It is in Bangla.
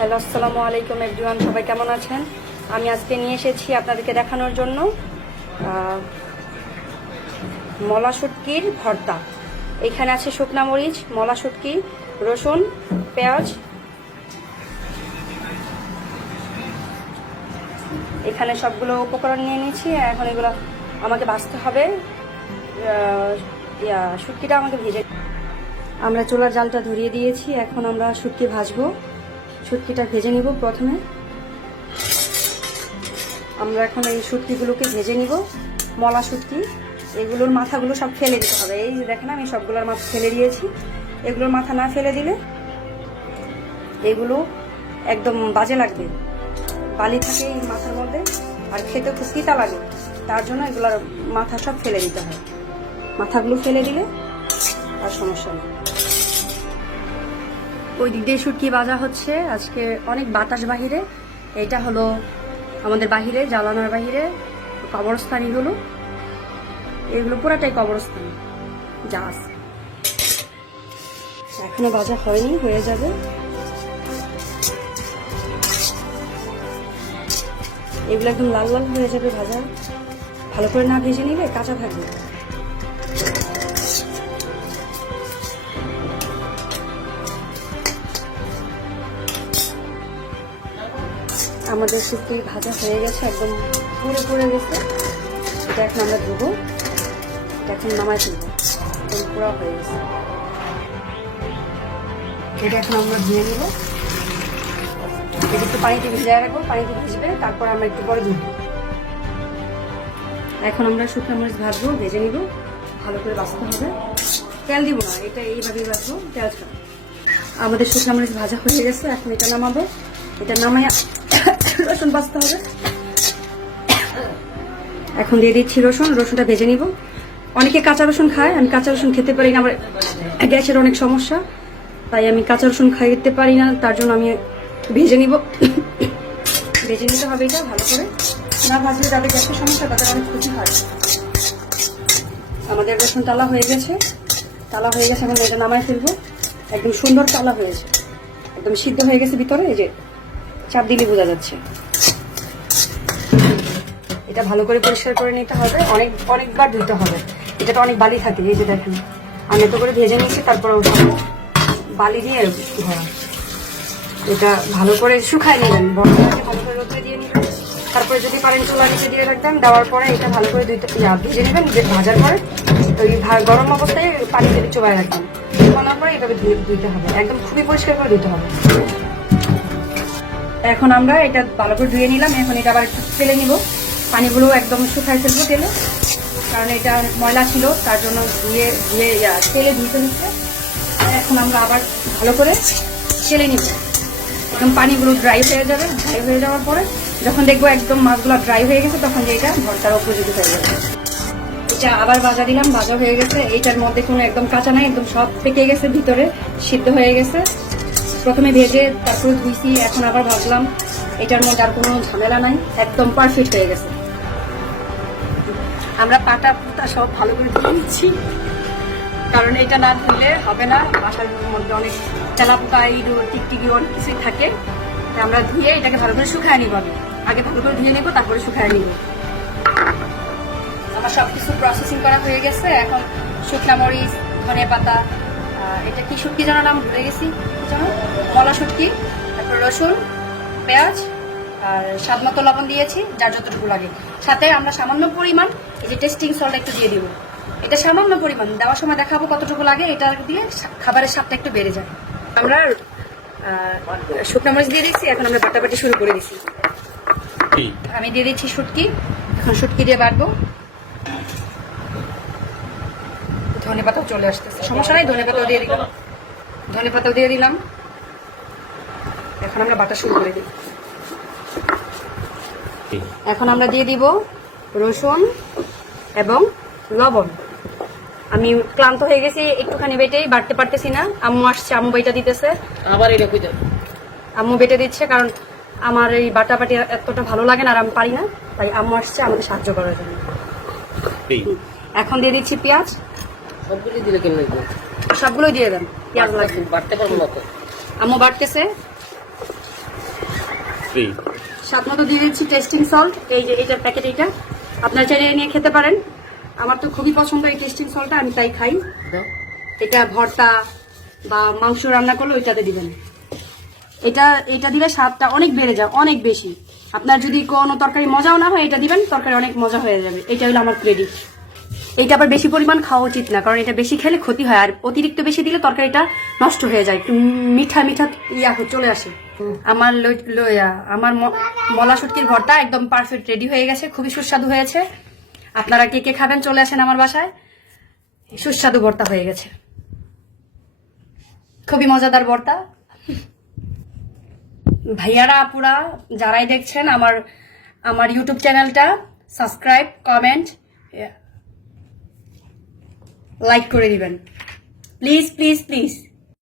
হ্যালো, আসসালামু আলাইকুম এভরিওয়ান। সবাই কেমন আছেন? আমি আজকে নিয়ে এসেছি আপনাদেরকে দেখানোর জন্য মলা শুটকির ভর্তা। এখানে আছে শুকনা মরিচ, মলা শুটকি, রসুন, পেঁয়াজ। এখানে সবগুলো উপকরণ নিয়ে নিয়েছি। এখন এগুলো আমাকে ভাজতে হবে। শুটকিটা আমাকে ভেজে, আমরা চুলার জালটা ধরিয়ে দিয়েছি। এখন আমরা শুটকি ভাজবো। শুটকিটা ভেজে নিব। প্রথমে আমরা এখন এই শুটকিগুলোকে ভেজে নিব। মলা শুটকি, এগুলোর মাথাগুলো সব ফেলে দিতে হবে। এই যে দেখেন, আমি সবগুলোর মাথা ফেলে দিয়েছি। এগুলোর মাথা না ফেলে দিলে এগুলো একদম বাজে লাগবে, বালি থাকে এই মাথার মধ্যে, আর খেতে খুব তিতা লাগে। তার জন্য এগুলোর মাথা সব ফেলে দিতে হয়। মাথাগুলো ফেলে দিলে আর সমস্যা নেই। ওই দিক দিয়ে শুটকি ভাজা হচ্ছে। আজকে অনেক বাতাস বাহিরে। এটা হলো আমাদের বাহিরে, জ্বালানোর বাহিরে কবরস্থান। এগুলো পুরাটাই কবরস্থান যা আছে। এখনো ভাজা হয়নি, হয়ে যাবে। এগুলো একদম লাল লাল হয়ে যাবে ভাজা। ভালো করে না ভেজে নিলে কাঁচা থাকবে। আমাদের শুটকি ভাজা হয়ে গেছে, একদম পুড়ে পুড়ে গেছে। এটা এখন আমরা ধুবো। এটা এখন নামাই তুলবো, একদম পুরো হয়ে গেছে। এটা এখন আমরা ধুয়ে নেব। এটা একটু পানিতে ভিজিয়ে রাখবো, পানিতে ভিজবে, তারপর আমরা একটু পরে ধুবো। এখন আমরা শুকনো মরিচ ভাজবো, ভেজে নিব। ভালো করে ভাজতে হবে, তেল দিব না, এটা এইভাবেই ভাজবো, তেল ছাড়া। আমাদের শুকনো মরিচ ভাজা হয়ে গেছে। এখন এটা নামাবো। এটা নামাই রসুন ভাজতে হবে। এখন দিয়ে দিচ্ছি রসুন। রসুনটা ভেজে নিব। অনেকে কাঁচা রসুন খায়, আমি কাঁচা রসুন খেতে পারি না। আমার গ্যাসের অনেক সমস্যা, তাই আমি কাঁচা রসুন খাইতে পারি না। তার জন্য আমি ভেজে নিব। ভেজে নিতে হবে। এটা ভালো করে না ভাজলে যাদের গ্যাসের সমস্যা তাদের অনেক ক্ষতি হয়। আমাদের রসুন টালা হয়ে গেছে। এখন এটা নামাই ফেলবো। একদম সুন্দর টালা হয়েছে, একদম সিদ্ধ হয়ে গেছে ভিতরে। এই যে চাপ দিলে বোঝা যাচ্ছে। এটা ভালো করে পরিষ্কার করে নিতে হবে, অনেকবার ধুতে হবে। এটাটা অনেক বালি থাকে। এই যে দেখেন, আমি এত করে ভেজে নিয়েছি, তারপরে বালি দিয়ে ধরা। এটা ভালো করে শুকায় নেবেন, বরফটাকে ভালো করে রোদে দিয়ে নেবেন। তারপরে যদি পারেন চুলা নিচে দিয়ে রাখবেন। দেওয়ার পরে এটা ভালো করে ভেজে নেবেন। ভাজার পরে ওই গরম অবস্থায় পানি দিয়ে চুবাই রাখবেন। চুবানোর পরে এভাবে ধুইতে হবে, একদম খুবই পরিষ্কার করে ধুতে হবে। এখন আমরা এটা ভালো করে ধুয়ে নিলাম। এখন এটা আবার একটু ফেলে নিব। পানিগুলো একদম শুকায় ফেলবো তেলে, কারণ এটা ময়লা ছিল, তার জন্য তেলে ধুতে নিচ্ছে। এখন আমরা আবার ভালো করে ছেলে নিব। একদম পানিগুলো ড্রাই হয়ে যাবে। ড্রাই হয়ে যাওয়ার পরে যখন দেখবো একদম মাছগুলো ড্রাই হয়ে গেছে, তখন যে এটা ভর্তার উপযোগী হয়ে যাবে। এটা আবার ভাজা দিলাম, ভাজা হয়ে গেছে। এইটার মধ্যে কোনো একদম কাঁচা নাই, একদম সব পেকে গেছে, ভিতরে সিদ্ধ হয়ে গেছে। প্রথমে ভেজে তারপরে ধুইছি, এখন আবার ভাজলাম। এটার মধ্যে আর কোনো ঝামেলা নাই, একদম পারফেক্ট হয়ে গেছে। আমরা পাটা পুতা সব ভালো করে ধুয়ে নিচ্ছি, কারণ এটা না ধুলে হবে না। বাসার মধ্যে অনেক তেলাপোকা, ইঁদুর, টিকটিকি অনেক কিছুই থাকে। আমরা ধুয়ে এটাকে ভালো করে শুকায় নিব। আগে ভালো করে ধুয়ে নেব, তারপরে শুকায় নিব। আমার সবকিছু প্রসেসিং করা হয়ে গেছে। এখন শুকনা মরিচ, ধনিয়া পাতা, এটা কি শুটকি যেন নাম ভুলে গেছি, যেন মলা শুটকি, তারপর রসুন, পেঁয়াজ, আর স্বাদ মতো লবণ দিয়েছি, যার যতটুকু লাগে। সাথে আমরা সামান্য পরিমাণ এই যে টেস্টিং সল্ট একটু দিয়ে দিব। এটা সামান্য পরিমাণ, দেওয়ার সময় দেখাবো কতটুকু লাগে। এটা দিয়ে খাবারের স্বাদটা একটু বেড়ে যায়। আমরা শুকনা মরিচ দিয়ে দিচ্ছি। এখন আমরা বাটাবাটি শুরু করে দিচ্ছি। আমি দিয়ে দিচ্ছি শুটকি। এখন শুটকি দিয়ে বাটবো। ধনে পাতাও চলে আসতেছে, সমস্যা নাই, ধনে পাতাও দিয়ে দিলাম। এখন আমরা বাটা শুরু করে দিই। এখন আমরা দিয়ে দিব রসুন এবং লবণ। আমি ক্লান্ত হয়ে গেছি, একটুখানি বেটেই বাটতে পারতেছি না। আম্মু আসছে, আম্মু বেটা দিতেছে। আবার আম্মু বেটে দিচ্ছে, কারণ আমার এই বাটাবাটি এতটা ভালো লাগে না, আর আমি পারি না, তাই আম্মু আসছে আমাদের সাহায্য করার জন্য। এখন দিয়ে দিচ্ছি পেঁয়াজ। সবগুলোই দিয়ে দেন। পেঁয়াজ লাগবে, বাটতে পারবো না তো। আম্মু বাটতেছে। ফ্রি। স্বাদ মতো দিয়ে দিচ্ছি টেস্টিং সল্ট, এই যে এটা প্যাকেট, এটা আপনার চাইলে নিয়ে খেতে পারেন। আমার তো খুবই পছন্দ এই টেস্টিং সল্টটা, আমি তাই খাই। এটা ভর্তা বা মাংস রান্না করলে ওইটাতে দিবেন। এটা দিলে স্বাদটা অনেক বেড়ে যায়, অনেক বেশি। আপনার যদি কোনো তরকারি মজাও না হয়, এটা দিবেন, তরকারি অনেক মজা হয়ে যাবে। এটা হলো আমার ক্রেডিট। এটা আবার বেশি পরিমাণ খাওয়া উচিত না, কারণ এটা বেশি খেলে ক্ষতি হয়, আর অতিরিক্ত বেশি দিলে তরকারিটা নষ্ট হয়ে যায়, একটু মিঠা মিঠা চলে আসে। আমার আমার মলা শুটকির ভর্তা একদম পারফেক্ট রেডি হয়ে গেছে, খুবই সুস্বাদু হয়েছে। আপনারা কে কে খাবেন চলে আসেন আমার বাসায়। সুস্বাদু ভর্তা হয়ে গেছে, খুবই মজাদার ভর্তা। ভাইয়ারা আপুরা যারাই দেখছেন আমার ইউটিউব চ্যানেলটা সাবস্ক্রাইব, কমেন্ট, লাইক করে দিবেন প্লিজ প্লিজ প্লিজ।